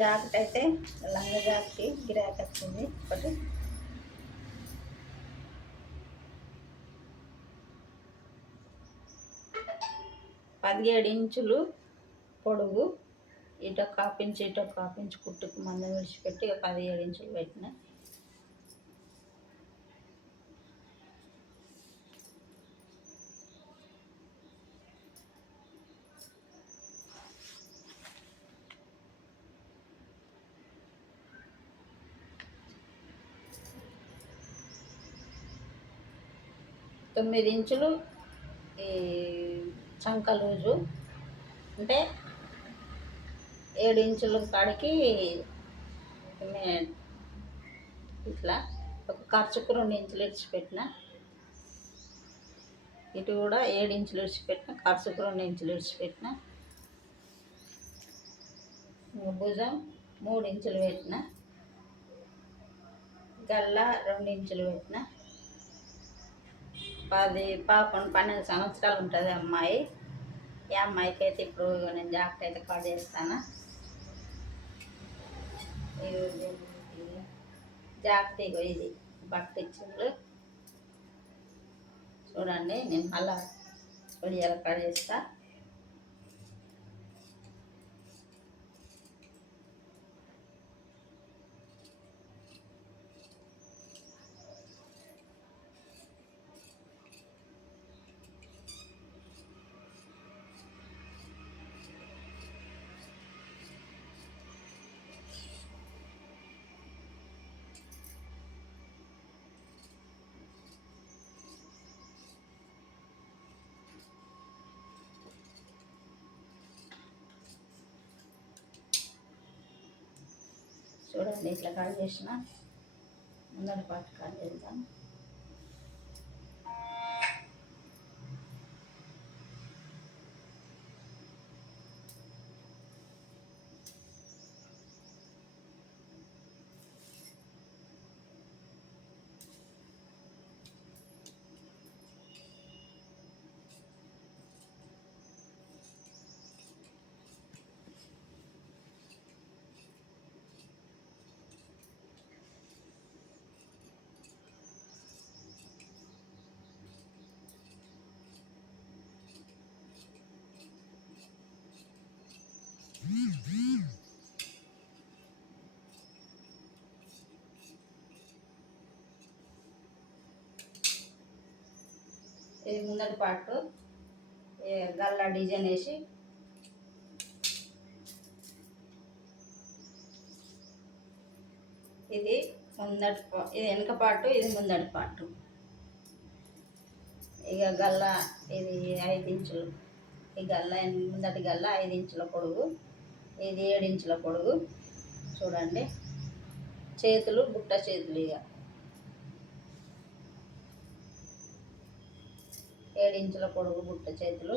Jacket అయితే లంగా జాకెట్కి గిరాకీ వచ్చింది ఒకటి. పదిహేడు ఇంచులు పొడుగు, ఇటు కాపించి ఇటు కాపించి కుట్టుకు మందం విడిచిపెట్టి 17 ఇంచులు పెట్టిన. తొమ్మిది ఇంచులు ఈ చంక లూజు, అంటే 7 ఇంచుల కాడికి ఇట్లా ఒక ఖర్చుకు 2 ఇంచులు ఇడిచిపెట్టిన. ఇటు కూడా 7 ఇంచులు ఇడిచిపెట్టిన, ఖర్చుకు 2 ఇంచులు ఇడిచిపెట్టిన. భుజం 3 ఇంచులు పెట్టిన, గల్లా 2 ఇంచులు పెట్టిన. 12 సంవత్సరాలు ఉంటుంది అమ్మాయి. ఈ అమ్మాయికి అయితే ఇప్పుడు నేను జాకెట్ అయితే కట్ చేస్తాను. జాకెట్ ఇగో ఇది బట్ట ఇచ్చిండ్రు చూడండి. నేను మళ్ళా పొడియాల కట్ చేస్తా. చూడండి ఇట్లా కట్ చేసిన. ముందర పాటు కట్ చేద్దాం. ఇది ముందటి పాటు గల్లా డిజైన్ వేసి ఇది వెనక పాటు, ఇది ముందటి పాటు. ఇక గల్లా ఇది 5 ఇంచులు. ఈ గల్లా ముందటి గల్లా 5 ఇంచుల పొడుగు, ఇది 7 ఇంచుల పొడుగు. చూడండి చేతులు బుట్ట చేతులు, ఇక 7 ఇంచుల పొడుగు బుట్ట చేతులు.